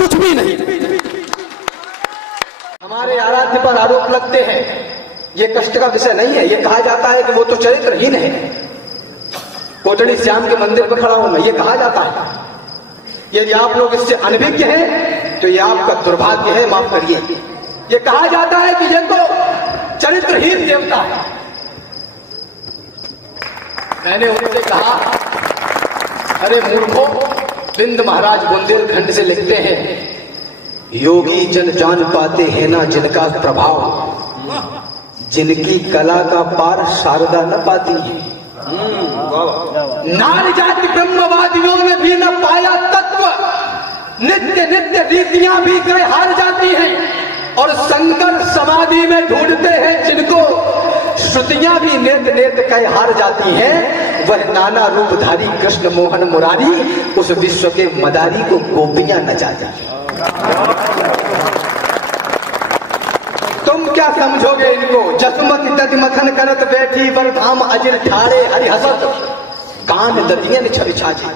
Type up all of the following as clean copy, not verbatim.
कुछ भी नहीं। हमारे आराध्य पर आरोप लगते हैं, ये कष्ट का विषय नहीं है। ये कहा जाता है कि वो तो चरित्रहीन है। कोटड़ी श्याम के मंदिर पर खड़ा हूं मैं, ये कहा जाता है। यदि आप लोग इससे अनभिज्ञ हैं तो ये आपका दुर्भाग्य है, माफ करिए। ये कहा जाता है कि ये तो चरित्रहीन देवता है। मैंने उनसे कहा, अरे मूर्खों, बिंद महाराज बुंदेलखंड से लिखते हैं, योगी जन जान पाते हैं ना जिनका प्रभाव, जिनकी कला का पार शारदा न पाती है। नारी जाति ब्रह्मवादियों ने भी न पाया तत्व, नित्य नित्य रीतियां भी गए हार जाती हैं, और शंकर समाधि में ढूंढते हैं जिनको श्रुतियां भी नेत नेत कह हार जाती हैं। वह नाना रूपधारी कृष्ण मोहन मुरारी, उस विश्व के मदारी को गोपियां नचाती। तुम क्या समझोगे इनको? जसमत दधि मखन करत बैठी बर धाम अजिर ठाड़े हरि हसत, कान दधियन छवि छाजे,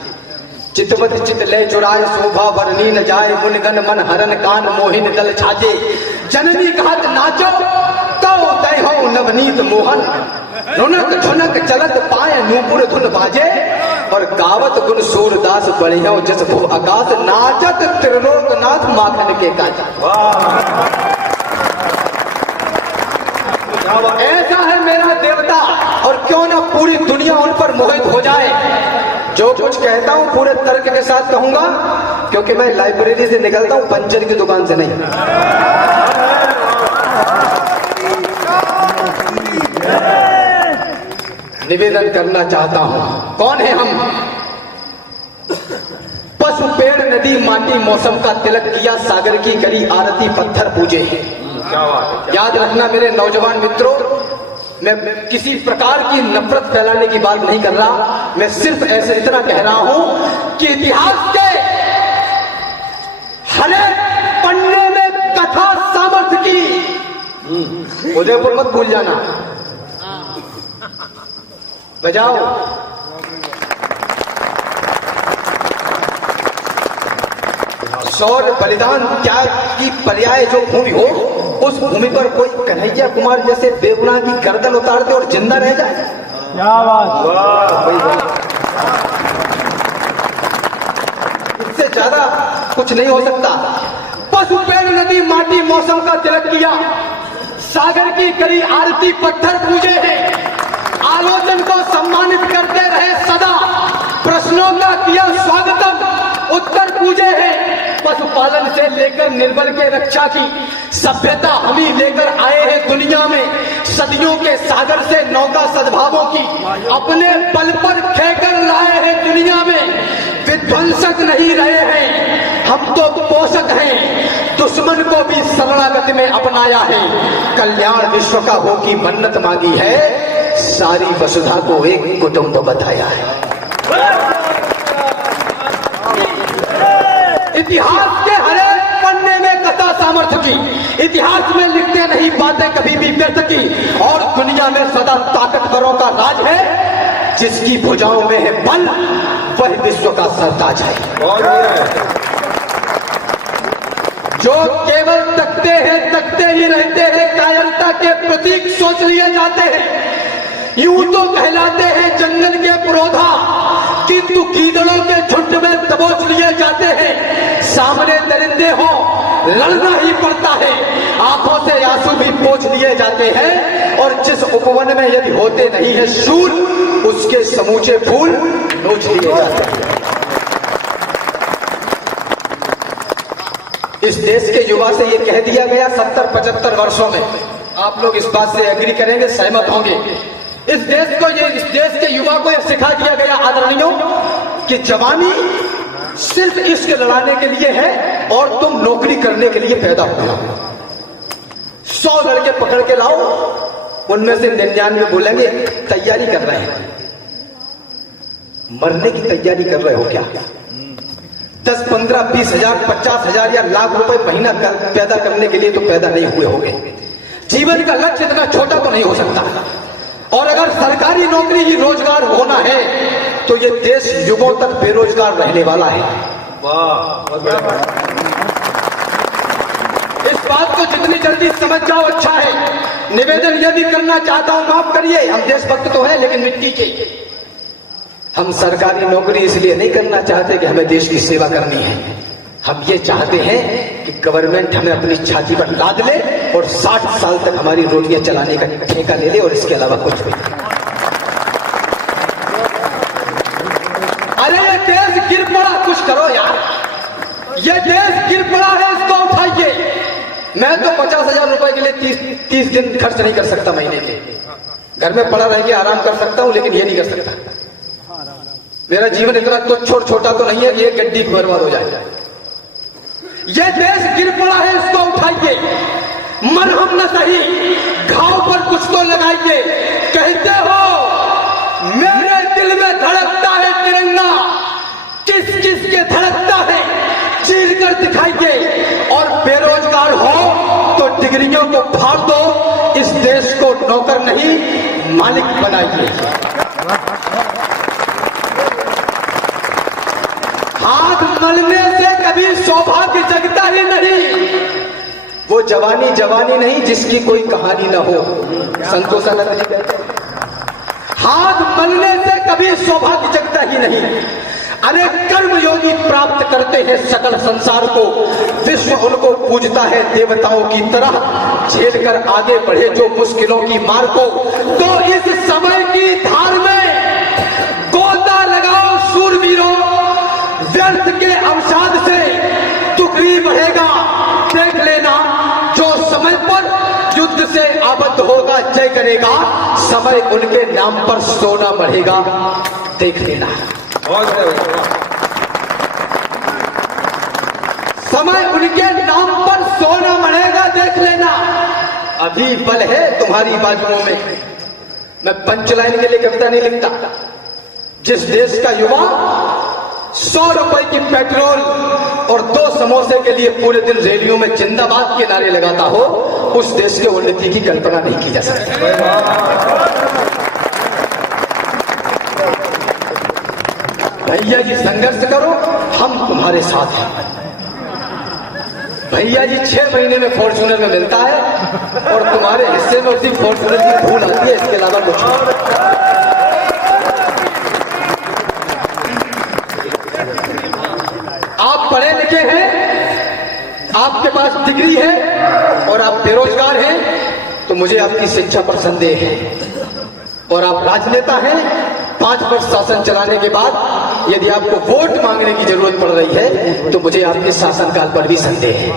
चितवत चित ले चुराए शोभा बरनी न जाए, मुनगन मन हरन कान मोहिन दल छाजे, जननी कहत नाचो तो दय हो नवनीत मोहन, रुनक झुनक चलत पाए नूपुर धुन बाजे, और गावत गुण सूरदास बढ़िया जस भू आकाश, नाचत त्रिलोकनाथ माखन के काजा। ऐसा है मेरा देवता, और क्यों ना पूरी दुनिया उन पर मोहित हो जाए। जो कुछ कहता हूं पूरे तर्क के साथ कहूंगा, क्योंकि मैं लाइब्रेरी से निकलता हूं, पंचर की दुकान से नहीं। निवेदन करना चाहता हूं, कौन है हम? पशु पेड़ नदी माटी मौसम का तिलक किया, सागर की करी आरती पत्थर पूजे। याद रखना मेरे नौजवान मित्रों, मैं किसी प्रकार की नफरत फैलाने की बात नहीं कर रहा, मैं सिर्फ ऐसे इतना कह रहा हूं कि इतिहास के हर एक पन्ने में कथा सामर्थ्य की। उदयपुर मत भूल जाना, बजाओ। शौर्य बलिदान त्याग की पर्याय जो भूमि हो, उस भूमि पर कोई कन्हैया कुमार जैसे बेगुनाह की गर्दन उतार दे और जिंदा रह जाए। क्या बात! इससे ज्यादा कुछ नहीं हो सकता। पशु पेड़ नदी माटी मौसम का तिलक किया, सागर की करी आरती पत्थर पूजे हैं, आलोचन को सम्मानित करते रहे सदा, प्रश्नों का किया स्वागतम, उत्तर पूजे हैं। पशुपालन से लेकर निर्बल के रक्षा की सभ्यता हम ही लेकर आए हैं दुनिया में, सदियों के सागर से नौका सद्भावों की अपने बल पर खेकर लाए हैं दुनिया में। विध्वंसक नहीं रहे हैं, हम तो पोषक हैं, दुश्मन को भी शरणागति में अपनाया है। कल्याण विश्व का हो की मन्नत मांगी है, सारी वसुधा को एक कुटुंब बताया है। इतिहास के हर एक पन्ने में कथा सामर्थ्य की, इतिहास में लिखते नहीं बातें कभी भी व्यर्थ की, और दुनिया में सदा ताकतवरों का राज है, जिसकी भुजाओं में है बल, वह विश्व का सरताज है। जो केवल तकते ही रहते हैं, कायरता के प्रतीक सोच लिए जाते हैं, यूं तो कहलाते हैं जंगल के पुरोधा, किंतु गीदड़ों के झुंड में दबोच लिए जाते हैं। सामने दरिंदे हो लड़ना ही पड़ता है, आंखों से आंसू भी पोंछ लिए जाते हैं, और जिस उपवन में यदि होते नहीं है शूर, उसके समूचे फूल नोच लिए जाते हैं। इस देश के युवा से ये कह दिया गया 70-75 वर्षों में, आप लोग इस बात से एग्री करेंगे, सहमत होंगे, इस देश के युवा को यह सिखा दिया गया आदरणीयों कि जवानी सिर्फ इश्क लड़ाने के लिए है, और तुम नौकरी करने के लिए पैदा हुए हो। 100 लड़के पकड़ के लाओ, उनमें से 99 बोलेंगे तैयारी कर रहे हैं। मरने की तैयारी कर रहे हो क्या? 10, 15, 20 हजार, 50 हजार या लाख रुपए महीना पैदा करने के लिए तो पैदा नहीं हुए होंगे। जीवन का लक्ष्य इतना छोटा तो नहीं हो सकता। और अगर सरकारी नौकरी ही रोजगार होना है, तो ये देश युगों तक बेरोजगार रहने वाला है। वाह! बात को जितनी जल्दी समझ जाओ अच्छा है। निवेदन यह भी करना चाहता हूं, माफ करिए, हम देशभक्त तो हैं लेकिन मिट्टी के। हम सरकारी नौकरी इसलिए नहीं करना चाहते कि हमें देश की सेवा करनी है। हम ये चाहते हैं कि गवर्नमेंट हमें अपनी छाती पर लाद ले और 60 साल तक हमारी रोटियां चलाने का ठेका ले ले और इसके अलावा कुछ भी। अरे ये देश गिर पड़ा, कुछ करो यार। ये देश गिर पड़ा है, इसको उठाइए। मैं तो 50,000 रुपए के लिए 30 दिन खर्च नहीं कर सकता महीने के। घर में पड़ा रह के आराम कर सकता हूं लेकिन ये नहीं कर सकता। मेरा जीवन इतना तो छोटा तो नहीं है कि ये गड्डी बर्बाद हो जाए। ये देश गिर पड़ा है, इसको उठाइए। मरहम न सही, घाव पर कुछ तो लगाइए। कहते हो मेरे दिल में धड़कता है तिरंगा, किस किस के धड़कता है चीर कर दिखाइए। और बेरोजगार हो तो डिग्रियों को फाड़ दो, इस देश को नौकर नहीं मालिक बनाइए। हाथ मलने से कभी सौभाग्य जगता ही नहीं। वो जवानी जवानी नहीं जिसकी कोई कहानी न हो। संतोषानंद जी कहते हैं हाथ मलने से कभी सौभाग्य जगता ही नहीं। अरे कर्मयोगी प्राप्त करते हैं सकल संसार को, विश्व उनको पूजता है देवताओं की तरह। झेल कर आगे बढ़े जो मुश्किलों की मार को, तो इस समय की धार में गोता लगाओ शूरवीरों। व्यर्थ के अवसाद से टुकड़ी बढ़ेगा, देख लेना। जो समय पर युद्ध से आबद्ध होगा जय करेगा, समय उनके नाम पर सोना बढ़ेगा, देख लेना। समय उनके नाम पर सोना बढ़ेगा, देख लेना। अभी बल है तुम्हारी बाजुओं में। मैं पंचलाइन के लिए कविता नहीं लिखता। जिस देश का युवा 100 रुपए की पेट्रोल और 2 समोसे के लिए पूरे दिन रैलियों में जिंदाबाद के नारे लगाता हो, उस देश के उन्नति की कल्पना नहीं की जा सकती। भैया जी संघर्ष करो, हम तुम्हारे साथ हैं। भैया जी 6 महीने में फॉर्च्यूनर में मिलता है और तुम्हारे हिस्से में उसी फॉर्च्यूनर की धूल आती है, इसके अलावा कुछ नहीं। आप पढ़े लिखे हैं, आपके पास डिग्री है और आप बेरोजगार हैं, तो मुझे आपकी शिक्षा पर संदेह है। और आप राजनेता हैं, 5 वर्ष शासन चलाने के बाद यदि आपको वोट मांगने की जरूरत पड़ रही है, तो मुझे आपके शासनकाल पर भी संदेह है।